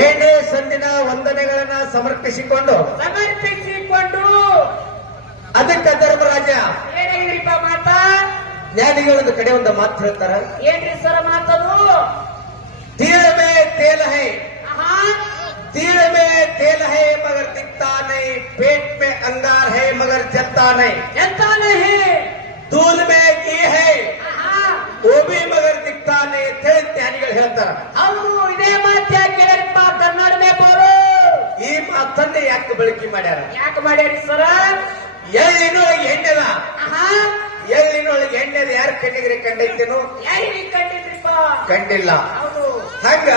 ಏಳನೇ ಸಂದಿನ ವಂದನೆಗಳನ್ನ ಸಮರ್ಪಿಸಿಕೊಂಡು ಅದಕ್ಕೆ ಧರ್ಮರಾಜ ಏನಾಗಿರಿಪ್ಪ ಮಾತಾ ಜ್ಞಾನಿಗಳೊಂದು ಕಡೆ ಒಂದು ಮಾತು ಹೇಳ್ತಾರ. ಏನ್ರಿ ಸರ ಮಾತದು? तीर में तेल है, तीर में तेल है मगर दिखता नहीं, पेट में अंगार है मगर जलता नहीं, जलता नहीं, दूध में घी है वो भी मगर दिखता नहीं ಅಂತ ಜ್ಞಾನಿಗಳು ಹೇಳ್ತಾರ. ಹೌದು, ಇದೇ ಮಾತು ಯಾಕೆ ಹೇಳಿರಪ್ಪ ಕನ್ನಡ ಬೋರು? ಈ ಮಾತನ್ನ ಯಾಕೆ ಬಳಕೆ ಮಾಡ್ಯಾರ? ಯಾಕೆ ಮಾಡ್ಯಾರಿ ಸರ? ಎಳ್ಳಿನೊಳಗೆ ಎಣ್ಣೆದ, ಎಳ್ಳಿನೊಳಗೆ ಎಣ್ಣೆದ ಯಾರು ಕಣ್ಣಿಗ್ರೆ ಕಂಡೈತೇನು? ಯಾರಿಗೆ ಕಂಡಿದ್ರಿಪ್ಪ? ಕಂಡಿಲ್ಲ. ಹೌದು, ಹಂಗ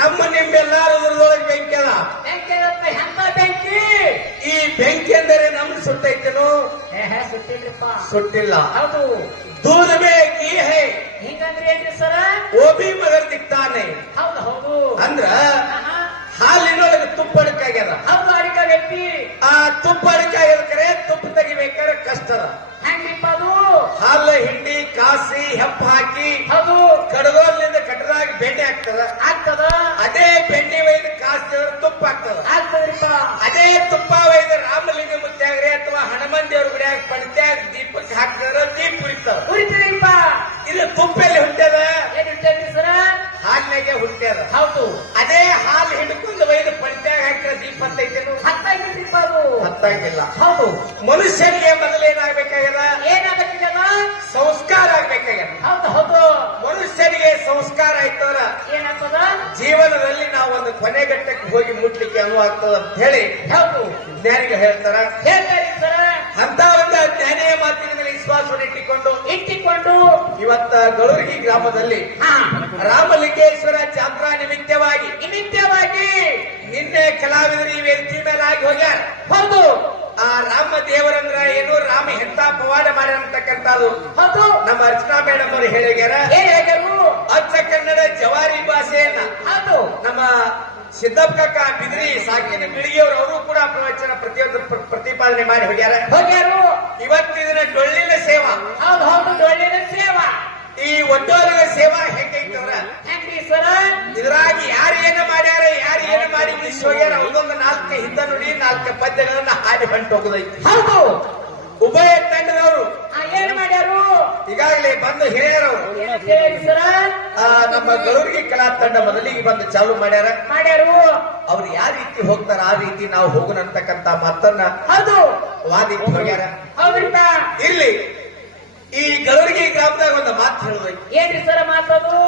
ನಮ್ಮ ನಿಮ್ಮೆಲ್ಲಾರದ್ರೊಳಗೆ ಬೆಂಕಿ ಅದ. ಬೆಂಕಿ ಎಂತ ಬೆಂಕಿ? ಈ ಬೆಂಕಿ ಅಂದರೆ ನಮ್ಗೆ ಸುಟ್ಟೈತೇನು? ಸುಟ್ಟಿಲ್ರಿಪ್ಪ. ಸುಟ್ಟಿಲ್ಲ. ಹೌದು, दूध में घी है ಹಿಂಗಂದ್ರೆ ಏನ್ರಿ ಸರ? वो भी मगर दिखता नहीं. ಹೌದು ಹೌದು, ಅಂದ್ರ ಹಾಲಿನೊಳಗೆ ತುಪ್ಪ ಅಡಕಾಗ್ಯದ. ಹೌದು, ಅಡಿಕ ವ್ಯಕ್ತಿ ಆ ತುಪ್ಪ ಅಡಕಾಗ್ಯದ ಕರೆ ತುಪ್ಪ ತೆಗಿಬೇಕಾದ್ರೆ ಕಷ್ಟ ಅದ. ಹೆಂಗ್ರಿಪ್ಪ ಅದು? ಹಾಲು ಹಿಂಡಿ ಕಾಸಿ ಹೆಪ್ಪ ಹಾಕಿ ಹೌದು, ಕಡಗೋಲಿನಿಂದ ಕಟ್ಟದಾಗ ಬೆಣ್ಣೆ ಆಗ್ತದ. ಅದೇ ಬೆಣ್ಣೆ ಒಯ್ದು ಕಾಸಿದ್ರೆ ತುಪ್ಪ ಆಗ್ತದ್ರಿಪ್ಪ. ಅದೇ ತುಪ್ಪ ಒಯ್ದು ರಾಮಲಿಂಗ ಮುತ್ಯಾಗ್ರೆ ಅಥವಾ ಹನುಮನ್ ದೇವ್ರ ಗುಡಿಯಾಗ ಪಂಚಾಗ ದೀಪಕ್ಕೆ ಹಾಕ್ತಾರ, ದೀಪ ಉರಿತದ್ರಿಪ್ಪ. ಇದು ತುಪ್ಪ ಎಲ್ಲಿ ಹುಟ್ಟ್ಯದ? ಏನ್ ಇರ್ತೈತಿ ಸರ? ಹಾಲಿನಾಗೆ ಹುಟ್ಟ್ಯದ. ಹೌದು, ಅದೇ ಹಾಲು ಹಿಡ್ಕೊಂಡು ಒಯ್ದು ಪಂಚಾಗ ಹಾಕಿದ್ರೆ ದೀಪ ಹತ್ತೈತೇನು? ಹತ್ತಾಗಿದ್ರಿಪ್ಪ ಅದು. ಹತ್ತಾಗಿಲ್ಲ. ಹೌದು, ಮನುಷ್ಯನಿಗೆ ಮೊದಲೇನಾಗಬೇಕಾಗ್ಯದ? ಏನಾಗತ್ತಿಲ್ಲ? ಸಂಸ್ಕಾರ ಆಗ್ಬೇಕಾಗ್ಯದ. ಹೌದು ಹೌದು, ಮನುಷ್ಯನಿಗೆ ಸಂಸ್ಕಾರ ಆಯ್ತಂದ್ರ ಏನಾಗ್ತದ? ಜೀವನದಲ್ಲಿ ನಾವು ಒಂದು ಕೊನೆಘಟ್ಟಕ್ಕೆ ಹೋಗಿ ಮುಟ್ಲಿಕ್ಕೆ ಅನುವಾಗ್ತದ ಅಂತ ಹೇಳಿ ಹೌದು ಜ್ಞಾನಿಗಳು ಹೇಳ್ತಾರ. ಹೇಳ್ತಾರಿ ಸರ. ಅಂತ ಒಂದು ಜ್ಞಾನಿಯ ಮಾತಿನ ಮೇಲೆ ವಿಶ್ವಾಸವನ್ನು ಇಟ್ಟಿಕೊಂಡು ಇವತ್ತ ಗಳೂರ್ಗಿ ಗ್ರಾಮದಲ್ಲಿ ರಾಮಲಿಂಗೇಶ್ವರ ಜಾತ್ರಾ ನಿಮಿತ್ತವಾಗಿ ನಿನ್ನೆ ಕಲಾವಿದರು ಈ ವೇದಿಕೆ ಮೇಲೆ ಆಗಿ ಹೋಗ್ಯಾರ. ಹೌದು, ಆ ರಾಮ ದೇವರಂದ್ರ ಏನು, ರಾಮ ಎಂತ ಪವಾಡ ಮಾಡ್ಯಾರಂತಕ್ಕಂಥದ್ದು ಹೌದು, ನಮ್ಮ ಅರ್ಚನಾ ಮೇಡಮ್ ಅವರು ಹೇಳ್ಯಾರ. ಏನ್ ಹೇಳ್ಯಾರು? ಅಚ್ಚ ಕನ್ನಡ ಜವಾರಿ ಭಾಷೆಯನ್ನ ಹೌದು, ನಮ್ಮ ಸಿದ್ದಪ್ಪ ಕಾಕ ಬಿದ್ರಿ ಸಾಕಿನ ಬಿಳಿಗೆಯವರು ಅವರು ಕೂಡ ಪ್ರವಚನ ಪ್ರತಿಯೊಂದು ಪ್ರತಿಪಾದನೆ ಮಾಡಿ ಹೋಗ್ಯಾರ. ಇವತ್ತಿನ ಡೊಳ್ಳಿನ ಸೇವಾ. ಹೌದು ಹೌದು, ಡೊಳ್ಳಿನ ಸೇವಾ. ಈ ಒಡ್ಡೋಲಿನ ಸೇವಾ ಹೆಂಗೈತವ್ರ? ಹೆಂಗ್ರಿ ಸರ? ಇದ್ರಾಗಿ ಯಾರು ಏನು ಮಾಡ್ಯಾರ, ಯಾರು ಏನು ಮಾಡಿ ಮುಗಿಸಿ ಹೋಗ್ಯಾರ, ಒಂದೊಂದು 4 ಹಿಂದ ನುಡಿ 4 ಪದ್ಯಗಳನ್ನ ಹಾಡಿ ಹೊಂಟು ಹೋಗುದೈತಿ. ಹೌದು, ಉಭಯ ತಂಡದವರು ಏನ್ ಮಾಡ್ಯಾರು? ಈಗಾಗಲೇ ಬಂದು ಹಿರಿಯರವರು ಸರ ನಮ್ಮ ಗಳೂರ್ಗಿ ಕಲಾ ತಂಡ ಮೊದಲಿಗೆ ಬಂದು ಚಾಲು ಮಾಡ್ಯಾರು. ಅವ್ರು ಯಾವ ರೀತಿ ಹೋಗ್ತಾರ ಆ ರೀತಿ ನಾವು ಹೋಗೋಣ ಅಂತಕ್ಕಂತ ಮಾತನ್ನ ಹೌದು ವಾದಿಟ್ಟು ಹೋಗ್ಯಾರ. ಹೌದ್ರಿಪ್ಪ. ಇಲ್ಲಿ ಈ ಗಳೂರ್ಗಿ ಗ್ರಾಮದಾಗ ಒಂದು ಮಾತು ಹೇಳೋದು. ಏನ್ರಿ ಸರ ಮಾತದು?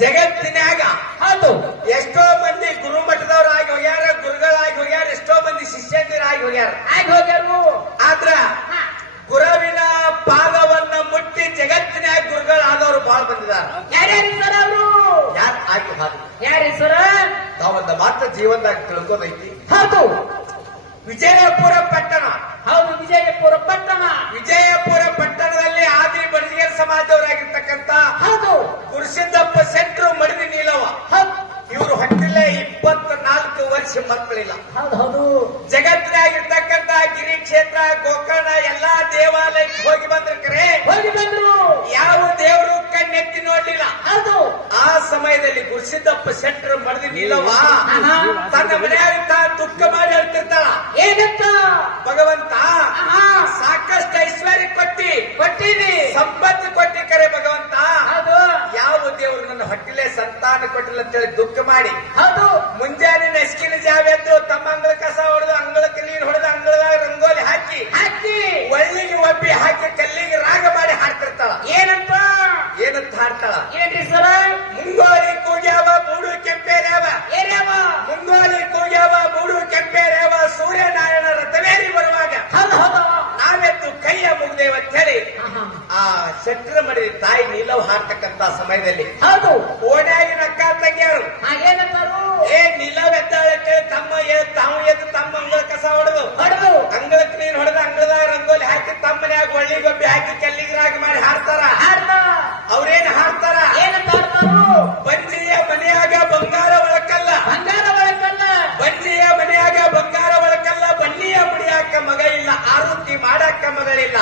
ಜಗತ್ತಿನಾಗ ಹೌದು ಎಷ್ಟೋ ಮಂದಿ ಗುರುಮಠದವ್ರು ಆಗಿ ಹೋಗ್ಯಾರ, ಗುರುಗಳಾಗಿ ಹೋಗ್ಯಾರ, ಎಷ್ಟೋ ಮಂದಿ ಶಿಷ್ಯಂದಿರಾಗಿ ಹೋಗ್ಯಾರ. ಆದ್ರ ಗುರುವಿನ ಪಾದವನ್ನ ಮುಟ್ಟಿ ಜಗತ್ತಿನಾಗ ಗುರುಗಳಾದವರು ಬಹಳ ಬಂದಿದ್ದಾರೆ. ಯಾರ್ಯಾರು ಸರ್ ಅವರು? ಯಾರು ಆಗಿ ಹಾಗೆ ಯಾರಿ ಸರ? ತಾವೊಂದು ಮಾತ್ರ ಜೀವನದಾಗ ತಿಳ್ಕೋದೈತಿ. ಹೌದು, ವಿಜಯಪುರ ಪಟ್ಟಣ. ಹೌದು, ವಿಜಯಪುರ ಪಟ್ಟಣ. ವಿಜಯಪುರ ಪಟ್ಟಣದಲ್ಲಿ ಆದಿ ಬಡಜಿಗರ ಸಮಾಜದವರಾಗಿರ್ತಕ್ಕಂಥ ಹೌದು ಗುರುಸಿದ್ದಪ್ಪ ಸೆಂಟ್ರು ಮಡಿದಿ ನೀಲವ ಇವರು ಹೊಟ್ಟಿಲ್ಲೇ 24 ವರ್ಷ ಮಕ್ಕಳಿಲ್ಲ. ಹೌದು ಹೌದು, ಜಗತ್ತಿನಾಗಿರ್ತಕ್ಕಂಥ ಗಿರಿ ಕ್ಷೇತ್ರ, ಗೋಕರ್ಣ ಎಲ್ಲಾ ದೇವಾಲಯಕ್ಕೆ ಹೋಗಿ ಬಂದ್ರು. ಯಾವ ದೇವರು ಕಣ್ಣೆತ್ತಿ ನೋಡ್ಲಿಲ್ಲ. ಹೌದು, ಆ ಸಮಯದಲ್ಲಿ ಗುರುಸಿದ್ದಪ್ಪ ಸೆಂಟ್ರು ಮಡಿದಿ ನೀಲವ ತನ್ನ ಮನೆಯಾಗ ದುಃಖ ಮಾಡಿ ಹೇಳ್ತಿರ್ತಾಳ. ಏನಂತ? ಭಗವಂತ ಸಾಕಷ್ಟು ಐಶ್ವರ್ಯ ಕೊಟ್ಟಿನಿ, ಸಂಪತ್ತು ಕೊಟ್ಟಿ ಕರೆ ಭಗವಂತ, ಯಾವ ದೇವರು ನನ್ನ ಹೊಟ್ಟಿಲೆ ಸಂತಾನ ಕೊಟ್ಟಿಲ್ಲ ಅಂತೇಳಿ ದುಃಖ ಮಾಡಿ ಹೌದು ಮುಂಜಾನೆ ನೆಸ್ಕಿನ ಜಾವೆದ್ದು ತಮ್ಮ ಅಂಗಳ ಕಸ ಹೊಡೆದು, ಅಂಗಳಕ್ಕೆ ನೀರು ಹೊಡೆದು, ಅಂಗಳದಾಗ ರಂಗೋಲಿ ಹಾಕಿ ಒಳ್ಳಿಗೆ ಒಬ್ಬಿ ಹಾಕಿ ಕಲ್ಲಿಗೆ ರಾಗ ಮಾಡಿ ಹಾಡ್ತಿರ್ತಾಳ. ಏನಂತ ಹಾಡ್ತಾಳ? ಏನ್ರಿ ಸರ? ಮುಂಗೋಲಿ ಕೂಗ್ಯಾವ ಮೂಡು ಕೆಂಪೇರ್ಯಾವ, ಮುಂಗೋಲಿ ಕೂಗ್ಯಾವ ಮೂಡು ಕೆಂಪೇರ್ಯಾವ, ಸೂರ್ಯನಾರಾಯಣ ರಥವೇರಿ ಬರುವಾಗ ನಾವೆದ್ದು ಕೈಯ ಮುಗ್ದೇವ ಅಂತ ಹೇಳಿ ಆ ಶೆಟ್ರ ಮಾಡಿದ ತಾಯಿ ನೀಲವ್ ಹಾಡ್ತಕ್ಕಂತ ಸಮಯದಲ್ಲಿ ಹೌದು ಓಣ್ಯಾಗಿನ ಅಕ್ಕ ತಂಗಿಯರು ಏನಂತಾರು? ನೀಲವ್ ಎದ್ದಾಳಕ್ಕೆ ತಮ್ಮ ತಮ್ಮ ಅಂಗಳ ಕಸ ಹೊಡೆದು ಅಂಗಳಕ್ಕೆ ನೀರು ಹೊಡೆದು, ಅಂಗಳದಾಗ ರಂಗೋಲಿ ಹಾಕಿ, ತಮ್ಮ ಮನ್ಯಾಗ ಒಳ್ಳಿಗೊಬ್ಬಿ ಹಾಕಿ ಕಲ್ಲಿಗೆ ರಾಗ ಮಾಡಿ ಹಾಡ್ತಾರ. ಅವ್ರೇನು ಹಾಡ್ತಾರ? ಬಂಜಿಯ ಮನೆಯಾಗ ಬಂಗಾರ ಒಳಕಲ್ಲ, ಬಂಜಿಯ ಮನೆಯಾಗ ಬಂಗಾರ ಒಳಕಲ್ಲ, ಬನ್ನಿಯ ಮುಡಿಯಾಕ ಮಗ ಇಲ್ಲ, ಆರೋಗ್ಯ ಮಾಡಾಕ ಮಗಳಿಲ್ಲ.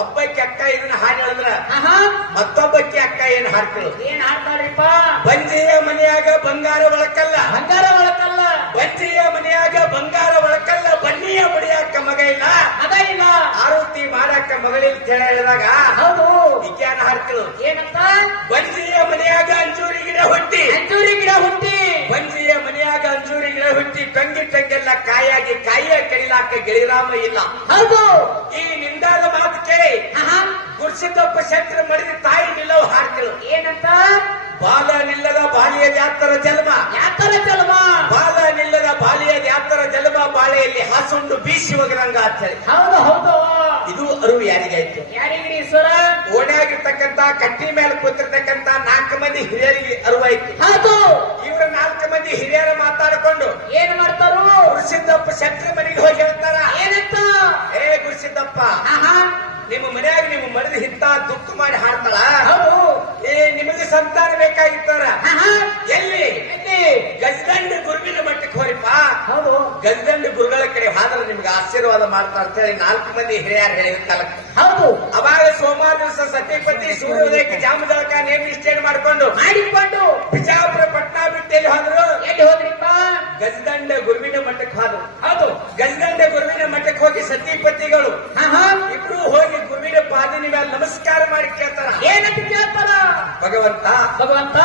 ಒಬ್ಬಕ್ಕೆ ಅಕ್ಕ ಇದನ್ನ ಹಾಡು ಹೇಳಿದ್ರ ಮತ್ತೊಬ್ಬಕ್ಕೆ ಅಕ್ಕ ಏನ್ ಹಾಡ್ತಿಳು? ಏನ್ ಹಾಡ್ತಾರ್ರಿಪ್ಪ? ಬಂಜಿಯ ಮನೆಯಾಗ ಬಂಗಾರ ಒಳಕಲ್ಲ, ಮಗಳಿಗೆ ಹೇಳಿದಾಗ ಹೌದು ವಿಜ್ಞಾನ ಹಾಡ್ತಿಳು ಏನಂತ ಬಂಜಿಯ ಮನೆಯಾಗ ಅಂಜೂರಿ ಗಿಡ ಹುಟ್ಟಿ ಅಂಜೂರಿ ಗಿಡ ಹುಟ್ಟಿ ಬಂಜಿಯ ಮನೆಯಾಗ ಅಂಜೂರಿ ಗಿಡ ಹುಟ್ಟಿ ಟಂಗೆಲ್ಲ ಕಾಯಾಗಿ ಕಾಯಿಯ ಕಡಿಲಾಕ ಗಿಳಿರಾಮ ಇಲ್ಲ. ಹೌದು ಈ ನಿಂದಾದ ಮಾತು ಕೇಳಿ ಆಹಾ. ಗುರುಸಿದ್ದಪ್ಪ ಶೆಟ್ಟರ ಮಡಿದ ತಾಯಿ ನಿಲ್ಲವು ಹಾಡ್ತಿಳು. ಏನಂತ ಬಾಲ ನಿಲ್ಲದ ಬಾಲಿಯ ಯಾತ್ತರ ಜನ್ಮ ಯಾತರ ಚಲಮ ಬಾಲ ನಿಲ್ಲದ ಬಾಲಿಯ ಯಾತ್ತರ ಜನ್ಮ ಬಾಳೆಯಲ್ಲಿ ಹಾಸುಂಡು ಬೀಸಿ ಒಗರಂಗ ಅಂತ ಹೇಳಿ ಹೌದು ಹೌದು ಇದು ಅರಿವು ಯಾರಿಗಾಯ್ತು? ಯಾರಿಗಿರಿ ಈಶ್ವರ ಓಣ್ಯಾಗಿರ್ತಕ್ಕಂತ ಕಟ್ಟಿ ಮೇಲೆ ಕೂತಿರ್ತಕ್ಕಂತ 4 ಮಂದಿ ಹಿರಿಯರಿಗೆ ಅರಿವಾಯ್ತು. ಹೌದು ಇವರ 4 ಮಂದಿ ಹಿರಿಯರ ಮಾತಾಡಿಕೊಂಡು ಏನ್ ಮಾಡ್ತಾರು ಗುರುಸಿದ್ದಪ್ಪ ಶೆಟ್ಟರ ಮನೆಗೆ ಹೋಗಿ ಹೇಳ್ತಾರ, ಏನಂತ ಏ ಗುರುಸಿದ್ದಪ್ಪ ಆಹಾ. ನಿಮ್ಮ ಮನ್ಯಾಗ ನಿಮ್ಮ ಮಡದ ಹಿತ್ತ ದುಃಖ ಮಾಡಿ ಹಾಡ್ತಾಳ, ಹೌದು ಏ ನಿಮಗೆ ಸಂತಾನ ಬೇಕಾಗಿತ್ತಾರ ಆಹಾ. ಎಲ್ಲಿ ಎಲ್ಲಿ? ಗಜದಂಡ ಗುರುವಿನ ಮಟ್ಟಕ್ಕೆ ಹೋರಿಪ್ಪ, ಹೌದು ಗಜದಂಡ ಗುರುಗಳ ಕಡೆ ಹಾದ್ರೆ ನಿಮ್ಗೆ ಆಶೀರ್ವಾದ ಮಾಡ್ತಾರ ಅಂತ ಹೇಳಿ 4 ಮಂದಿ ಹಿರಿಯರು ಹೇಳಿದ ಕಾಲಕ್ಕೆ ಹೌದು ಅವಾಗ ಸೋಮವಾರ ದಿವಸ ಸತ್ಯಪತಿ ಸೂರ್ಯೋದಯಕ್ಕೆ ಜಾಮದಳಕ ನೇಮ ನಿಶ್ಚಯ ಮಾಡಿಕೊಂಡು ಮಾಡಿಕೊಂಡು ಬಿಜಾಪುರ ಪಟ್ನಾ ಬಿಟ್ಟು ಎಲ್ಲಿ ಹೋದ್ರು? ಎಲ್ಲಿ ಹೋದ್ರಿಪ್ಪ ಗಜದಂಡ ಗುರುವಿನ ಮಟ್ಟಕ್ಕೆ ಹೋದ್ರು. ಹೌದು ಗಜದಂಡ ಗುರುವಿನ ಮಟ್ಟಕ್ಕೆ ಹೋಗಿ ಸತ್ಯಪತಿಗಳು ಆಹಾ. ಇಬ್ರು ಹೋಗಿ ಗುರುವಿನ ಪಾದಿನ ಮೇಲೆ ನಮಸ್ಕಾರ ಮಾಡಿ ಕೇಳ್ತಾರ, ಏನಂತ ಕೇಳ್ತಾರ ಭಗವಂತ ಭಗವಂತ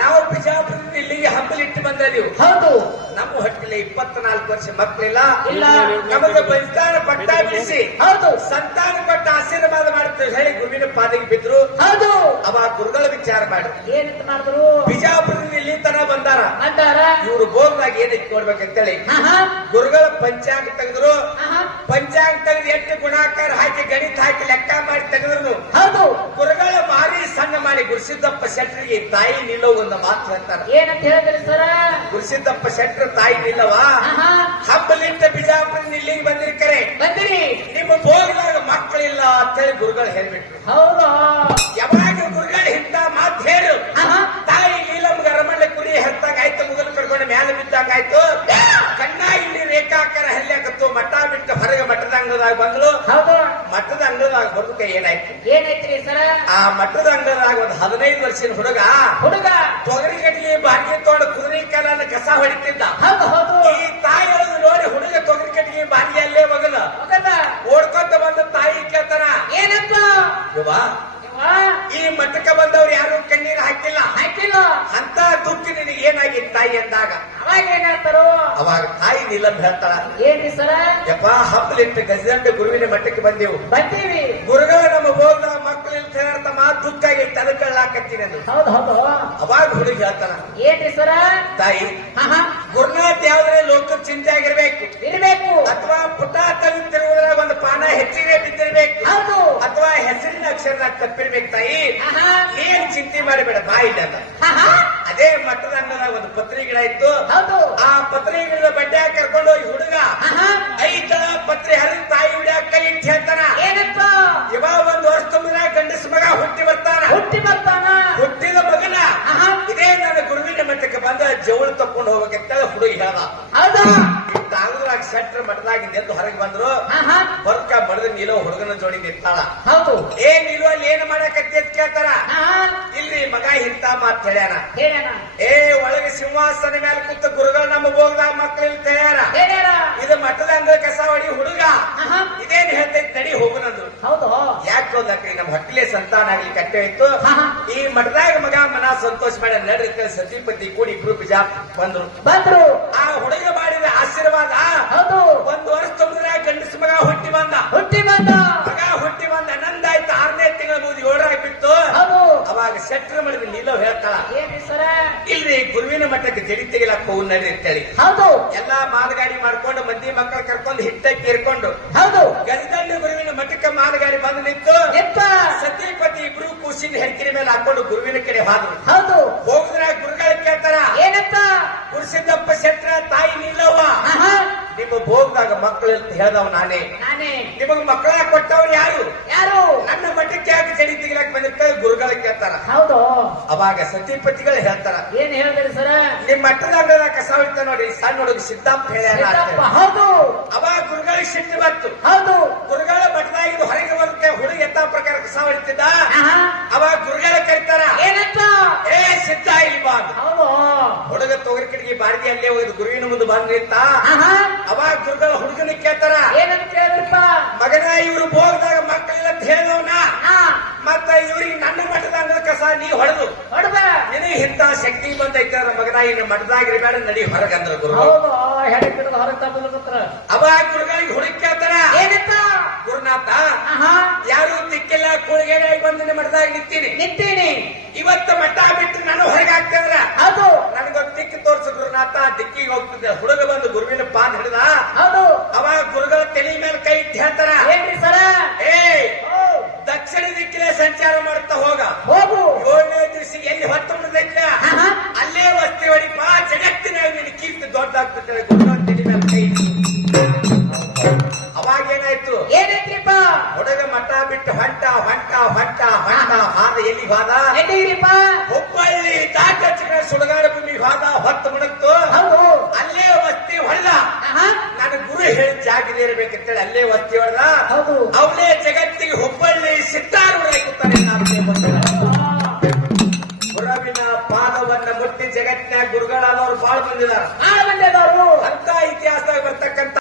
ನಾವು ಬಿಜಾಪುರದಿಂದ ಇಲ್ಲಿಗೆ ಹಂಬಲಿಟ್ಟು ಬಂದಿದ್ದೀವಿ. ಹೌದು ನಮ್ಮ ಹೊಟ್ಟೆಲಿ 24 ವರ್ಷ ಮಕ್ಕಳಿಲ್ಲ, ಇಲ್ಲ. ನಮಗೆ ಬಲಿದಾನ ಪಟ್ಟ ಬಿಡಿಸಿ ಹೌದು ಸಂತಾನ ಕೊಟ್ಟ ಆಶೀರ್ವಾದ ಮಾಡುತ್ತೇವೆ ಹೇಳಿ ಗುರುವಿನ ಪಾದಿಗೆ ಬಿದ್ರು. ಹೌದು ಅವ ಗುರುಗಳ ವಿಚಾರ ಮಾಡಿ ಏನಂತ ಮಾಡಿದ್ರು ಬಿಜಾಪುರದಿಂದ ಇಲ್ಲಿ ತನ ಬಂದಾರ, ಅಂತಾರ ಇವರು ಬೋಗ್ದಾಗ ಏನಕ್ಕೆ ನೋಡ್ಬೇಕಂತೇಳಿ ಆಹಾ. ಗುರುಗಳ ಪಂಚಾಂಗ ತೆಗೆದ್ರು. ಆಹಾ. ಪಂಚಾಂಗ ತೆಗೆದು 8 ಗುಣಾಕಾರ ಹಾಕಿ ಗಣಿತ ಹಾಕಿ ಲೆಕ್ಕ ಮಾಡಿ ತೆಗೆದ್ರು. ಹೌದು ಗುರುಗಳ ಮಾರಿ ಸಣ್ಣ ಮಾಡಿ ಗುರುಸಿದ್ದಪ್ಪ ಶೆಟ್ಟರಿಗೆ ತಾಯಿ ನಿಲ್ಲೋ ಒಂದು ಮಾತು ಹೇಳ್ತಾರ. ಏನಂತ ಹೇಳಿದ್ರಿ ಸರ ಗುರುಸಿದ್ದಪ್ಪ ಶೆಟ್ಟರ ತಾಯಿ ನಿಲ್ಲವ ಆಹಾ. ಹಬ್ಬಲಿಂದ ಬಿಜಾಪುರದಿಂದ ಇಲ್ಲಿಗೆ ಬಂದಿರ್ಕರೆ ಬಂದಿರಿ ನಿಮ್ಮ ಬೋಗ್ದಾಗ ಮಕ್ಕಳಿಲ್ಲ ಅಂತ ಹೇಳಿ ಗುರುಗಳು ಹೇಳ್ಬಿಟ್ರು. ಹೌದು ಯಾವಾಗ ಗುರುಗಳು ಇಂತ ಮಾತು ಹೇಳು ಆಹಾ. ತಾಯಿ ನೀಲಮ್ಗ ರಮಣ್ಣ ಕುರಿ ಹತ್ತಾಗ ಆಯ್ತು, ಮುಗಲು ಕಡ್ಕೊಂಡು ಮ್ಯಾಲ ಬಿದ್ದಾಗ ಆಯ್ತು, ಕಣ್ಣಾಗಿ ನೀರು ಏಕಾಕಾರ ಹಲ್ಲಾಕತ್ತು, ಮಠ ಬಿಟ್ಟು ಹೊರಗೆ ಮಠದ ಅಂಗದಾಗ ಬಂದ್ಲು. ಹೌದು ಮಠದ ಅಂಗದಾಗ ಬದುಕ ಏನಾಯ್ತು? ಏನೈತ್ರಿ ಸರ ಆ ಮಠದ ಅಂಗದಾಗ ಒಂದು 15 ವರ್ಷದ ಹುಡುಗ ಹುಡುಗ ತೊಗರಿ ಗಟ್ಟಿಗೆ ಬಾಗಿ ತೋಡ ಕುದುರೆ ಕಾಲನ ಕಸ ಹೊಡಿತಿದ್ದ. ಹೌದು ಹೌದು ಈ ತಾಯಿ ನೋಡಿ ಹುಡುಗ ತೊಗರಿ ಕಟ್ಟಿಗೆ ಬಾಗಿಯಲ್ಲೇ ಮಗನ ಹೋಗದ ಓಡ್ಕೊಂತ ಬಂದ ತಾಯಿ ಕೇಳ್ತಾರ, ಏನಂತ ಯವ್ವ, ಯವ್ವ, ಈ ಮಠಕ್ಕೆ ಬಂದವ್ರು ಯಾರು ಕಣ್ಣೀರು ಹಾಕಿಲ್ಲ, ಹಾಕಿಲ್ಲ ಅಂತ ದುಃಖ ನಿನಗೆ ಏನಾಗಿತ್ತು ತಾಯಿ ಅಂದಾಗ ಅವಾಗ ಏನ್ ಹೇಳ್ತಾರು ಅವಾಗ ತಾಯಿ ನಿಲ್ಲಂತ ಹೇಳ್ತಾಳ, ಏನ್ರಿ ಸರ ಯಪ್ಪ ಹಬ್ಬಲಿಟ್ಟು ಗಜದಂಡ ಗುರುವಿನ ಮಠಕ್ಕೆ ಬಂದೆವು, ಬರ್ತೀವಿ ಗುರುಗಳ ನಮ್ಮ ಬೋಧ ಮಕ್ಕಳಿಂದ ಹೇಳ್ತಮ್ಮ ದುಃಖ ಆಗೈತೆ ಅದಕ್ಕೆ ಹೇಳಾಕತ್ತೀನಿ ಅಂದ್ರು. ಹೌದು ಹೌದು ಅವಾಗ ಹುಡುಗ ಹೇಳ್ತಾನ, ಏನ್ರಿ ಸರ ತಾಯಿ ಆಹಾ. ಗುರುನಾಥ್ ಯಾವ್ದ್ರೆ ಲೋಕದ ಚಿಂತೆ ಆಗಿರ್ಬೇಕು, ಇರ್ಬೇಕು ಅಥವಾ ಪುಟ ತೆಗೆದಿರುವುದ್ರ ಒಂದು ಪಾನ ಹೆಚ್ಚಿಗೆ ಬಿದ್ದಿರ್ಬೇಕು, ಹೌದು ಅಥವಾ ಹೆಸರಿನ ಅಕ್ಷರದಾಗ ತಪ್ಪಿರ್ಬೇಕು. ತಾಯಿ ಆಹಾ. ಏನ್ ಚಿಂತೆ ಮಾಡಬೇಡ ಬಾಯಿ ಅಂತ. ಆಹಾ. ಅದೇ ಮಠದ ಅಂಗದಾಗ ಒಂದು ಪತ್ರಿ ಗಿಡ ಇತ್ತು. ಹೌದು ಆ ಪತ್ರಿ ಗಿಡದ ಬಡ್ಡೆ ಕರ್ಕೊಂಡು ಹೋಗಿ ಹುಡುಗ ಆಹಾ. 5 ಪತ್ರಿ ಹರಿದ ತಾಯಿ ಹುಡುಗ ಕೈ ಇಟ್ಟು ಹೇಳ್ತಾನ, ಏನಂತ ಇವ 1 ವರ್ಷ ತುಂಬಿದ ಗಂಡಸ ಮಗ ಹುಟ್ಟಿ ಬರ್ತಾನ. ಹುಟ್ಟಿ ಬರ್ತಾನ ಹುಟ್ಟಿದ ಮಗನ ಆಹಾ. ಇದೇ ನನ್ನ ಗುರುವಿನ ಮಠಕ್ಕೆ ಬಂದ ಜವಳು ತಕೊಂಡು ಹೋಗ್ಬೇಕಂತ ಹುಡುಗ ಹೇಳ್ದ. ಹೌದಾ ತಾಂಗ್ರಾಗ ಶೆಟ್ರ ಮಠದಾಗಿಂದ ಎದ್ದು ಹೊರಗೆ ಬಂದ್ರು. ಆಹಾ. ಬರ್ಕ ಬಡದ ನೀಲೋ ಹುಡುಗನ ಜೋಡಿ ನಿಂತಾಳ. ಹೌದು ಏ ನೀಲೋ ಅಲ್ಲಿ ಏನ್ ಮಾಡಕತ್ತಿ ಅಂತ ಕೇಳ್ತಾರ. ಆಹಾ. ಇಲ್ರಿ ಮಗ ಇಂತ ಮಾತ್ ಹೇಳ್ಯಾನ. ಹೇಳಣ ಏ ಒಳಗೆ ಸಿಂಹಾಸನ ಮೇಲೆ ಕೂತ ಗುರುಗಳು ನಮ್ಮ ಬೋಗದಾಗ ಮಕ್ಕಳಿಲ್ಲ ಹೇಳ್ಯಾರ. ಹೇಳ ಇದು ಮಠದ ಅಂದ್ರ ಕಸ ಹೊಡಿ ಹುಡುಗ ಆಹಾ. ಇದೇನ್ ಹೇಳ್ತೈತಿ ನಡಿ ಹೋಗುನಂದ್ರು. ಹೌದು ಯಾಕೆ ಹೋದ್ರಿ ನಮ್ಮ ಹೊಟ್ಟಿಲೆ ಸಂತಾನ ಆಗ್ಲಿ ಕಟ್ಟೆ ಇತ್ತು. ಆಹಾ. ಈ ಮಠದಾಗ ಮಗ ಮನ ಸಂತೋಷ ಮಾಡಿ ನಡ್ರಿ ಸತಿಪತಿ ಕೂಡಿ ಇಬ್ರು ಬಿಜಾಪ್ ಬಂದ್ರು. ಬಂದ್ರು ಆ ಹುಡುಗ ಮಾಡಿದ ಆಶೀರ್ವಾದ ಹೌದು 1 ವರ್ಷ ತುಂಬಿದ್ರೆ ಗಂಡಸ ಮಗ ಹುಟ್ಟಿ ಬಂದ. ಹುಟ್ಟಿ ಬಂದ ಮಗ ಹುಟ್ಟಿ ಬಂದ ಆನಂದ ಆಯ್ತು. 6ನೇ ತಿಂಗಳ ಮುಗಿದು 7ರಾಗ ಬಿತ್ತು. ಹೌದು ಅವಾಗ ಶೆಟ್ರ ಮಾಡಿದ ನೀಲೋ ಹೇಳ್ತಾಳ, ಏನ್ರಿ ಸರ ಇಲ್ರಿ ಗುರುವಿನ ಮಠಕ್ಕೆ ಜಡಿ ತೆಗಿಲಾಕ ಹೋಗ್ ನಡ್ರಿ ಅಂತೇಳಿ ಹೌದು ಎಲ್ಲಾ ಮಾಲಗಾಡಿ ಮಾಡ್ಕೊಂಡು ಮಂದಿ ಮಕ್ಕಳು ಕರ್ಕೊಂಡು ಹಿಟ್ಟಕ್ಕೆ ಕೇರ್ಕೊಂಡು ಹೌದು ಗಜದಂಡ ಗುರುವಿನ ಮಠಕ್ಕೆ ಮಾಲಗಾಡಿ ಬಂದು ನಿಂತು ಎತ್ತ ಸತಿಪತಿ ಇಬ್ರು ಕೂಸಿನ ಹೆಂಕಿನ ಮೇಲೆ ಹಾಕೊಂಡು ಗುರುವಿನ ಕಡೆ ಹೋದ್ರು. ಹೌದು ಹೋಗುದ್ರ ಗುರುಗಳ ಕೇಳ್ತಾರ, ಏನಂತ ಗುರುಸಿದ್ದಪ್ಪ ಶೆಟ್ರ ತಾಯಿ ನಿಲ್ಲವ್ವ, ಆಹಾ. ನಿಮ್ಮ ಭೋಗದಾಗ ಮಕ್ಕಳು ಅಂತ ಹೇಳ್ದವ್ ನಾನೇ. ನಾನೇ ನಿಮಗ್ ಮಕ್ಕಳ ಕೊಟ್ಟವ್ರು ಯಾರು? ಯಾರು ನನ್ನ ಮಠಕ್ಕೆ ಯಾಕೆ ಜಡಿ ತೆಗಿಲಾಕ ಬಂದಿರ್ತಾರೆ ಗುರುಗಳ ಕೇಳ್ತಾರ. ಹೌದು ಅವಾಗ ಸತಿಪತಿಗಳು ಹೇಳ್ತಾರ, ಏನ್ ಹೇಳಿದ್ರಿ ಸರ ನಿಮ್ ಮಠದಾಗ ಕಸ ಹೊಡಿತ ನೋಡಿ ಸಣ್ಣ ಹುಡುಗ ಸಿದ್ದಪ್ಪ ಹೇಳ್ಯಾರ ಅಂತ ಸಿದ್ದಪ್ಪ. ಹೇಳಿ. ಹೌದು ಅವಾಗ ಗುರುಗಳಿಗೆ ಸಿಟ್ಟು ಬಂತು. ಹೌದು ಗುರುಗಳ ಮಠದಾಗ ಹೊರಗೆ ಬರುತ್ತೆ ಹುಡುಗ ಯಥಾ ಪ್ರಕಾರ ಕಸ ಹೊಡಿತಿದ್ದ. ಆಹಾ. ಅವಾಗ ಗುರುಗಳ ಕರೀತಾರ, ಏನಂತ ಏ ಏ ಸಿದ್ಧ ಇಲ್ಲಿ ಬಾ ಅಂದ. ಹೌದು ಹುಡುಗ ತೊಗರಿ ಕಿಟಕಿ ಬಾಡಿಗೆ ಅಲ್ಲೇ ಹೋಗಿದ್ ಗುರುವಿನ ಮುಂದೆ ಬಂದ್ ನಿಂತ. ಆಹಾ. ಅವಾಗ ಗುರುಗಳ ಹುಡುಗನ ಕೇಳ್ತಾರ, ಏನಂತ ಕೇಳಿದ್ರಪ್ಪ? ಮಗನ ಇವ್ರು ಭೋಗದಾಗ ಮಕ್ಕಳಿಲ್ಲ ಅಂತ ಹೇಳೋಣ, ಹಾ ಮತ್ತ ಇವ್ರಿಗೆ ನನ್ನ ಮಠದ ಅಂಗದ ಕಸ ನೀ ಹೊಡೆದು ಹೊಡ್ದ. ನಿನಗೆ ಇಂತ ಶಕ್ತಿ ಬಂದೈತೆ ಮಗನ ಇನ್ನು ಮಠದಾಗಿರ್ಬೇಡ ನಡಿ ಹೊರಗಂದ್ರ ಗುರು. ಹೌದು ಹೆಡೆ ಕಿಡದ ಹೊರಗೆ ತಪ್ಪಲತ್ರ. ಅವಾಗ ಗುರುಗಳಿಗೆ ಹುಡುಕಿ ಕೇಳ್ತಾರ, ಏನಂತ? ಗುರುನಾಥ ಆಹಾ ಯಾರು ದಿಕ್ಕಿಲ್ಲ ಕೂಳಿಗೆರೆಯಾಗಿ ಬಂದು ನಿನ್ನ ಮಠದಾಗ ನಿಂತೀನಿ, ನಿಂತೀನಿ. ಇವತ್ತು ಮಠ ಬಿಟ್ಟು ನಾನು ಹೊರಗೆ ಹಾಕ್ತಂದ್ರ ಹೌದು ನನಗೊಂದು ದಿಕ್ಕು ತೋರ್ಸು ಗುರುನಾಥ, ದಿಕ್ಕಿಗೆ ಹೋಗ್ತಿದ್ದೆ. ಹುಡುಗ ಬಂದು ಗುರುವಿನ ಪಾದ ಹಿಡಿದ. ಹೌದು. ಅವಾಗ ಗುರುಗಳ ತಲೆ ಮೇಲೆ ಕೈ ಇಟ್ಟು ಹೇಳ್ತಾರ, ಏನ್ರಿ ಸರ? ಏ ದಕ್ಷಿಣ ದಿಕ್ಕಿಲೆ ಸಂಚಾರ ಮಾಡ್ತಾ ಹೋಗ, ಹೋಗು. 7ನೇ ದಿವಸ ಎಲ್ಲಿ ಹೊತ್ತು ಮುಡಿದೈತ ಆಹಾ. ಅಲ್ಲೇ ವಸ್ತಿ ಹೊಡಿಪ, ಜಗತ್ತಿನಾಗ ನಿನ್ನ ಕೀರ್ತಿ ದೊಡ್ಡದಾಗ್ತದೆ. ಗುರುಗಳ ತಲೆ ಮೇಲೆ ಕೈ ಇಟ್ಟು. ಅವಾಗ ಏನಾಯ್ತು? ಏನೈತ್ರಿಪ್ಪ? ಹುಡುಗ ಮಠ ಬಿಟ್ಟು ಹೊಂಟ ಹೊಂಟ ಹೊಂಟ ಹೊಂಟ ಹಾದ. ಎಲ್ಲಿ ಹೋದ? ಎಲ್ಲಿಗ್ರಿಪ್ಪ? ಹುಬ್ಬಳ್ಳಿ ದಾಟಚ್ಚಿನ ಸುಡಗಾಡ ಭೂಮಿಗೆ ಹೋದ. ಹೊತ್ತು ಮುಣಕ್ತು. ಹೌದು. ಅಲ್ಲೇ ವಸ್ತಿ ಹೊಡೆದ. ಆಹಾ. ನಾನು ಗುರು ಹೇಳಿದ ಜಾಗದಲ್ಲಿ ಇರ್ಬೇಕಂತೇಳಿ ಅಲ್ಲೇ ವಸ್ತಿ ಹೊಡೆದ. ಹೌದು. ಅವನೇ ಜಗತ್ತಿಗೆ ಹುಬ್ಬಳ್ಳಿ ಸಿದ್ದಾರೂಢ ಗುರುವಿನ ಪಾದವನ್ನ ಮುಟ್ಟಿ ಜಗತ್ತಿನ ಗುರುಗಳಾದವರು ಬಾಳ್ ಬಂದಿದ್ದಾರೆ. ಆಳ ಮಂದಿದವರು ಅಂತ ಇತಿಹಾಸದಾಗ ಬರ್ತಕ್ಕಂಥ